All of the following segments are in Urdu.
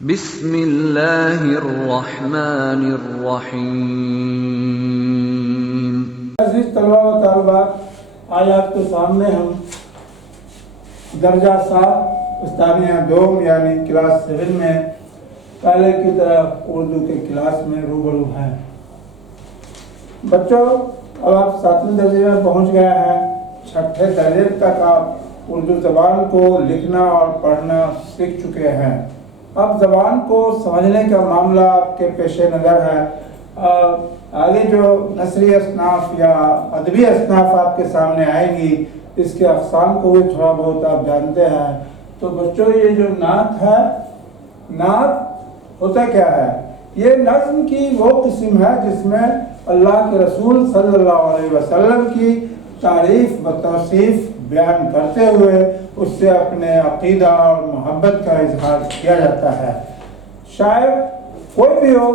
بسم اللہ الرحمن الرحیم۔ عزیز طلبہ و طالبات، آج آپ کے سامنے ہم درجہ 7 استانیہ دوم یعنی کلاس 7 میں پہلے کی طرح اردو کے کلاس میں روبرو ہیں۔ بچوں، اب آپ 7ویں درجے میں پہنچ گئے ہیں۔ 6ٹھے درجے تک آپ اردو زبان کو لکھنا اور پڑھنا سیکھ چکے ہیں۔ اب زبان کو سمجھنے کا معاملہ آپ کے پیش نظر ہے۔ آگے جو نثری اصناف یا ادبی اصناف آپ کے سامنے آئیں گی، اس کے اقسام کو بھی تھوڑا بہت آپ جانتے ہیں۔ تو بچوں، یہ جو نعت ہے، نعت ہوتا کیا ہے؟ یہ نظم کی وہ قسم ہے جس میں اللہ کے رسول صلی اللہ علیہ وسلم کی تعریف و توصیف بیان کرتے ہوئے اس سے اپنے عقیدہ اور محبت کا اظہار کیا جاتا ہے۔ شاعر کوئی بھی ہو،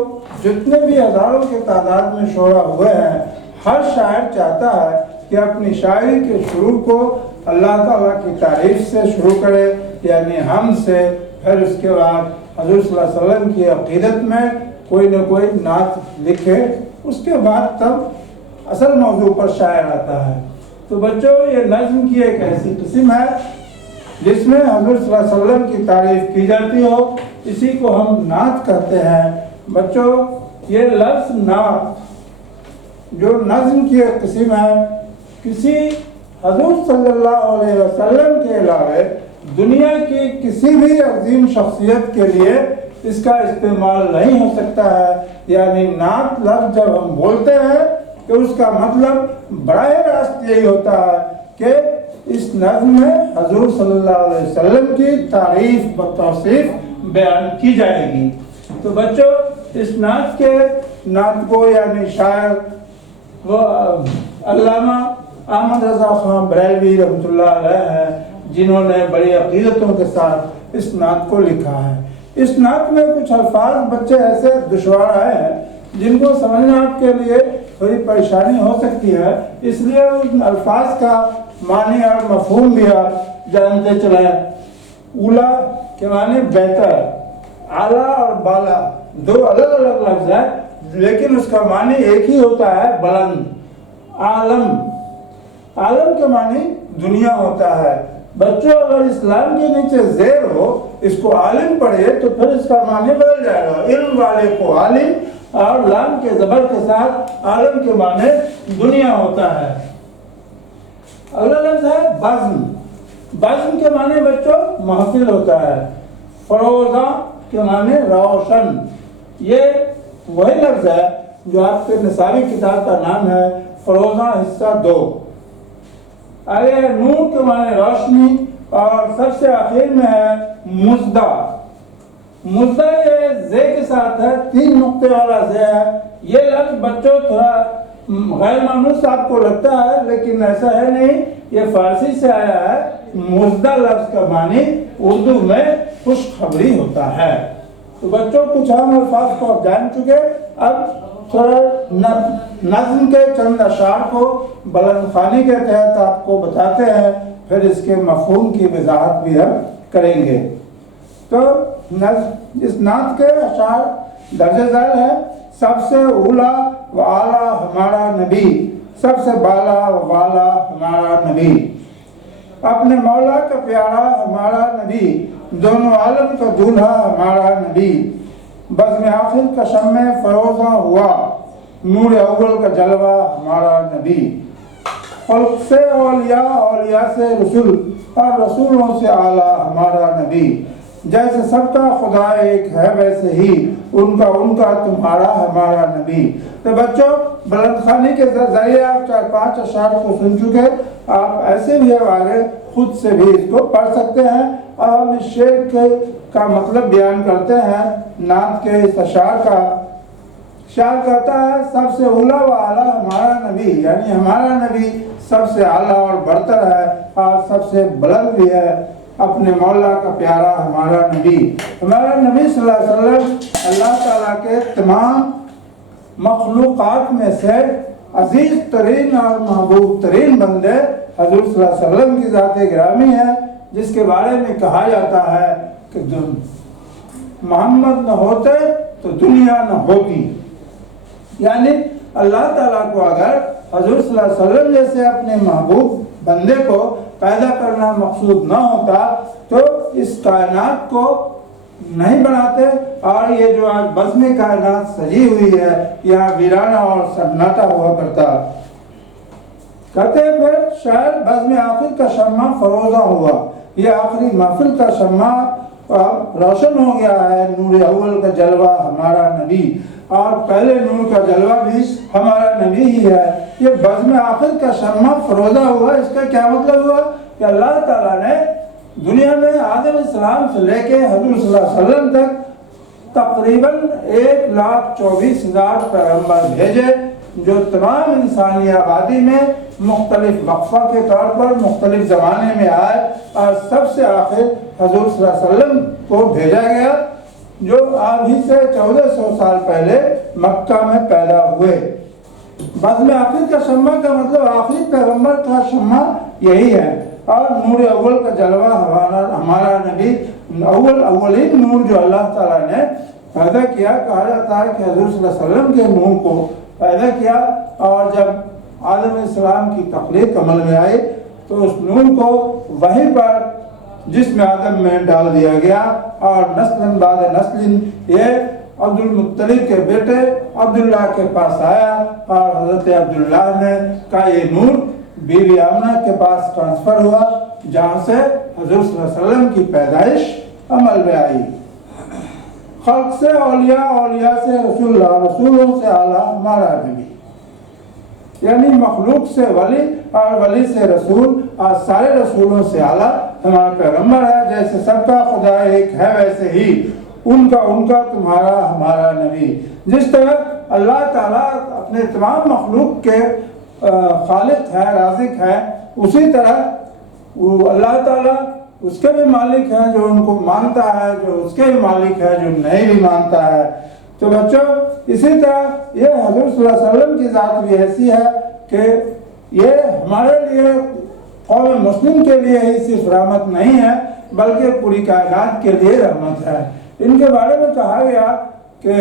جتنے بھی ہزاروں کی تعداد میں شعراء ہوئے ہیں، ہر شاعر چاہتا ہے کہ اپنی شاعری کے شروع کو اللہ تعالیٰ کی تعریف سے شروع کرے، یعنی حمد سے، پھر اس کے بعد حضور صلی اللہ علیہ وسلم کی عقیدت میں کوئی نہ کوئی نعت لکھے، اس کے بعد تب اصل موضوع پر شاعر آتا ہے۔ تو بچوں، یہ نظم کی ایک ایسی قسم ہے جس میں حضور صلی اللہ علیہ وسلم کی تعریف کی جاتی ہو، اسی کو ہم نعت کہتے ہیں۔ بچوں، یہ لفظ نعت جو نظم کی ایک قسم ہے، کسی حضور صلی اللہ علیہ وسلم کے علاوہ دنیا کی کسی بھی عظیم شخصیت کے لیے اس کا استعمال نہیں ہو سکتا ہے۔ یعنی نعت لفظ جب ہم بولتے ہیں تو اس کا مطلب براہ راست یہی ہوتا ہے کہ اس نظم میں حضور صلی اللہ علیہ وسلم کی تعریف و توصیف بیان کی جائے گی۔ تو بچوں، اس نعت کو یعنی شاعر وہ علامہ احمد رضا خان بریلوی رحمۃ اللہ علیہ ہیں، جنہوں نے بڑی عقیدتوں کے ساتھ اس نعت کو لکھا ہے۔ اس نعت میں کچھ الفاظ بچے ایسے دشوار آئے ہیں جن کو سمجھنا آپ کے لیے تھوڑی پریشانی ہو سکتی ہے، اس لیے ان الفاظ کا معنی اور مفہوم بھی آپ جانتے چلیں۔ اولا کے معنی بہتر، اعلیٰ اور بالا دو الگ الگ لفظ ہیں، لیکن اس کا معنی ایک ہی ہوتا ہے، بلند۔ عالم، عالم کے معنی دنیا ہوتا ہے۔ بچوں، اگر اسلام کے نیچے زیر ہو، اس کو عالم پڑھے تو پھر اس کا معنی بدل جائے گا، علم والے کو عالم، اور لام کے زبر کے ساتھ عالم کے معنی دنیا ہوتا ہے۔ اگلا لفظ ہے بزم۔ بزم کے معنی بچوں محفل ہوتا ہے۔ فروزہ کے معنی روشن۔ یہ وہی لفظ ہے جو آپ کے نصابی کتاب کا نام ہے فروزہ حصہ 2۔ آگے نور کے معنی روشنی، اور سب سے آخر میں ہے مزدہ۔ مزدہ یہ زے کے ساتھ ہے، 3 نقطے والا زے ہے۔ یہ لفظ بچوں تھوڑا غیر مانوس آپ کو لگتا ہے، لیکن ایسا ہے نہیں، یہ فارسی سے آیا ہے۔ مزدہ لفظ کا معنی اردو میں خوشخبری ہوتا ہے۔ تو بچوں، کچھ عام الفاظ کو آپ جان چکے، اب تھوڑا نظم کے چند اشعار کو بلند خوانی کے تحت آپ کو بتاتے ہیں، پھر اس کے مفہوم کی وضاحت بھی ہم کریں گے۔ تو اس نعت کے اشعار درج ذیل ہے۔ سب سے اولا و اعلیٰ ہمارا نبی، سب سے بالا و بالا ہمارا نبی، اپنے مولا کا پیارا ہمارا نبی، دونوں عالم کا دولہا ہمارا نبی، بزم آخر کا شمع فروزہ ہوا، نور اول کا جلوہ ہمارا نبی، خلق سے اولیاء، اولیاء سے رسول، اور رسولوں سے اعلیٰ ہمارا نبی، جیسے سب کا خدا ایک ہے ویسے ہی ان کا تمہارا ہمارا نبی۔ تو بچوں، بلند خوانی کے ذریعے آپ 4-5 اشعار کو سن چکے، آپ ایسے بھی آگے خود سے بھی اس کو پڑھ سکتے ہیں۔ اور ہم اس شعر کا مطلب بیان کرتے ہیں۔ نعت کے اس اشعار کا شاعر کہتا ہے، سب سے اولا و اعلیٰ ہمارا نبی، یعنی ہمارا نبی سب سے اعلیٰ اور برتر ہے اور سب سے بلند بھی ہے، اپنے مولا کا پیارا ہمارا نبی۔ ہمارا نبی صلی اللہ علیہ وسلم اللہ تعالیٰ کے تمام مخلوقات میں سے عزیز ترین اور محبوب ترین بندے حضور صلی اللہ علیہ وسلم کی ذات گرامی ہے، جس کے بارے میں کہا جاتا ہے کہ محمد نہ ہوتے تو دنیا نہ ہوتی۔ یعنی اللہ تعالیٰ کو اگر حضور صلی اللہ علیہ وسلم جیسے اپنے محبوب بندے کو پیدا کرنا مقصود نہ ہوتا تو اس کائنات کو نہیں بناتے، اور یہ جو آج بزم کائنات سجی ہوئی ہے یہاں ویرانہ اور سناٹا ہوا کرتا۔ کہتے ہیں پھر شاید بزم آخر کا شمع فروزہ ہوا، یہ آخری محفل کا شمع روشن ہو گیا ہے، نور اول کا جلوہ ہمارا نبی، اور پہلے نور کا جلوہ بھی ہمارا نبی ہی ہے۔ یہ بزم آخر کا شمع فروزہ ہوا، اس کا کیا مطلب ہوا کہ اللہ تعالیٰ نے دنیا میں آدم السلام سے لے کے حضور صلی اللہ علیہ وسلم تک تقریباً 1,24,000 پیغمبر بھیجے، جو تمام انسانی آبادی میں مختلف وقفہ کے طور پر مختلف زمانے میں آئے، اور سب سے آخر حضور صلی اللہ علیہ وسلم کو بھیجا گیا، جو آج ہی سے 1400 سال پہلے مکہ میں پیدا ہوئے۔ بزم آخر کا شمع کا مطلب آخری پیغمبر کا شمع یہی ہے، اور نور اول کا جلوہ ہمارا نبی، اولین نور جو اللہ تعالیٰ نے پیدا کیا۔ کہا جاتا ہے کہ حضور صلی اللہ علیہ وسلم کے نور کو پیدا کیا، اور جب آدم علیہ السلام کی تخلیق عمل میں آئی تو اس نور کو وہیں پر جسم آدم میں ڈال دیا گیا، اور نسل بعد نسل یہ عبد المطلب کے بیٹے عبداللہ کے پاس آیا، اور حضرت عبداللہ نے کا یہ نور بی بی آمنہ کے پاس ٹرانسفر ہوا، جہاں سے حضور صلی اللہ علیہ وسلم کی پیدائش عمل میں آئی۔ خلق سے اولیاء، اولیاء سے رسول اللہ، رسولوں سے اعلیٰ ہمارا نبی، یعنی مخلوق سے ولی اور ولی سے رسول، اور سارے رسولوں سے اعلیٰ ہمارا پیغمبر ہے۔ جیسے سب کا خدا ایک ہے ویسے ہی ان کا تمہارا ہمارا نبی۔ جس طرح اللہ تعالیٰ اپنے تمام مخلوق کے خالق ہے، رازق ہے، اسی طرح وہ اللہ تعالیٰ اس کے بھی مالک ہیں جو ان کو مانتا ہے، جو اس کے بھی مالک ہے جو نہیں بھی مانتا ہے۔ تو بچوں اسی طرح یہ حضور صلی اللہ علیہ وسلم کی ذات بھی ایسی ہے کہ یہ ہمارے لیے قوم مسلم کے لیے ہی صرف رحمت نہیں ہے بلکہ پوری کائنات کے لیے رحمت ہے۔ ان کے بارے میں کہا گیا کہ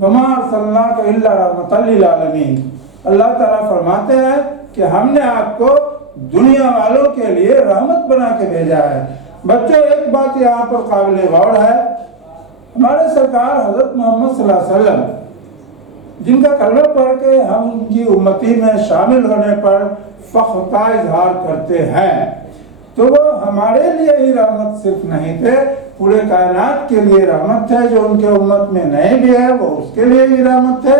وَمَا أَرْسَلْنَاكَ إِلَّا رَحْمَةً لِّلْعَالَمِينَ، اللہ تعالیٰ فرماتے ہیں کہ ہم نے آپ کو دنیا والوں کے لیے رحمت بنا کے بھیجا ہے۔ بچوں ایک بات یہاں پر قابل غور ہے، ہمارے سرکار حضرت محمد صلی اللہ علیہ وسلم جن کا کلمہ پڑھ کے ہم ان کی امتی میں شامل ہونے پر فخر کا اظہار کرتے ہیں، تو وہ ہمارے لیے ہی رحمت صرف نہیں تھے، پورے کائنات کے لیے رحمت تھے۔ جو ان کے امت میں نئے بھی ہے وہ اس کے لیے بھی رحمت تھے،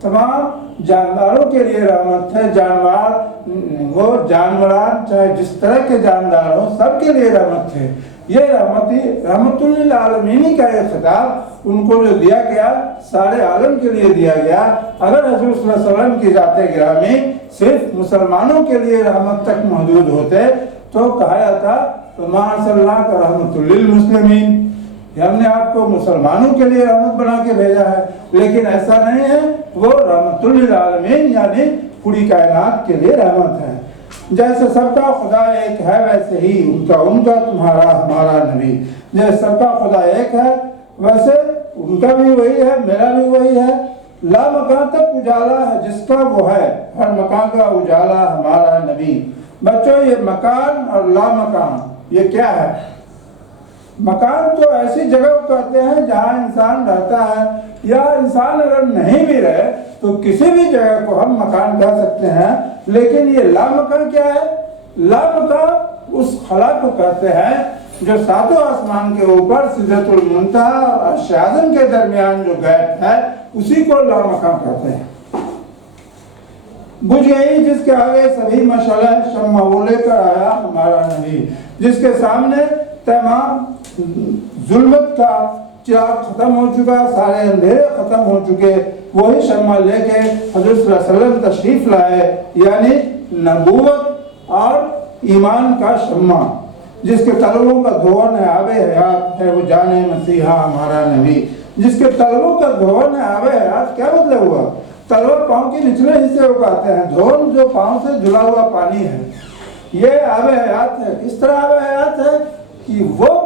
تمام جانداروں کے لیے رحمت ہے، وہ جانوران چاہے جس طرح کے جاندار ہوں سب کے لیے رحمت تھے۔ یہ رحمت للعالمین کا یہ خطاب ان کو جو دیا گیا سارے عالم کے لیے دیا گیا۔ اگر حضور صلی اللہ علیہ وسلم کی ذات گرامی صرف مسلمانوں کے لیے رحمت تک محدود ہوتے تو کہا جاتا وَمَا أَرْسَلْنَاكَ رَحْمَةً لِّلْمُسْلِمِينَ، ہم نے آپ کو مسلمانوں کے لیے رحمت بنا کے بھیجا ہے، لیکن ایسا نہیں ہے، وہ رحمت للعالمین یعنی پوری کائنات کے لیے رحمت ہے۔ جیسے سب کا خدا ایک ہے ویسے ہی ان کا تمہارا ہمارا نبی، جیسے سب کا خدا ایک ہے ویسے ان کا بھی وہی ہے، میرا بھی وہی ہے۔ لا مکان تک اجالا ہے جس کا وہ ہے، ہر مکان کا اجالا ہمارا نبی۔ بچوں یہ مکان اور لا مکان یہ کیا ہے؟ مکان تو ایسی جگہ کہتے ہیں جہاں انسان رہتا ہے، یا انسان اگر نہیں بھی رہے تو کسی بھی جگہ کو ہم مکان کہہ سکتے ہیں، لیکن یہ لا مکان کیا ہے؟ لا مکان اس خلا کو کہتے ہیں جو ساتوں آسمان کے اوپر سدرۃ المنتہی اور عرش اعظم کے درمیان جو گیپ ہے اسی کو لا مکان کہتے ہیں۔ بجھ گئی جس کے آگے سبھی مشعلہ شمع وہ لے کر آیا ہمارا نبی، جس کے سامنے تمام ظلمت کا چراغ ختم ہو چکا، سارے اندھیرے ختم ہو چکے، وہی شمع لے کے حضرت صلی اللہ علیہ وسلم تشریف لائے، یعنی نبوت اور ایمان کا شمع، جس کے طلبوں کا دھون ہے آب حیات ہے، وہ جان مسیحا ہمارا نبی، جس کے طلبوں کا دھون ہے آب حیات۔ کیا مطلب ہوا؟ طلبہ پاؤں کے نچلے حصے کو کہتے ہیں، دھون جو پاؤں سے جلا ہوا پانی ہے، یہ آب حیات ہے۔ کس طرح آب حیات ہے کہ وہ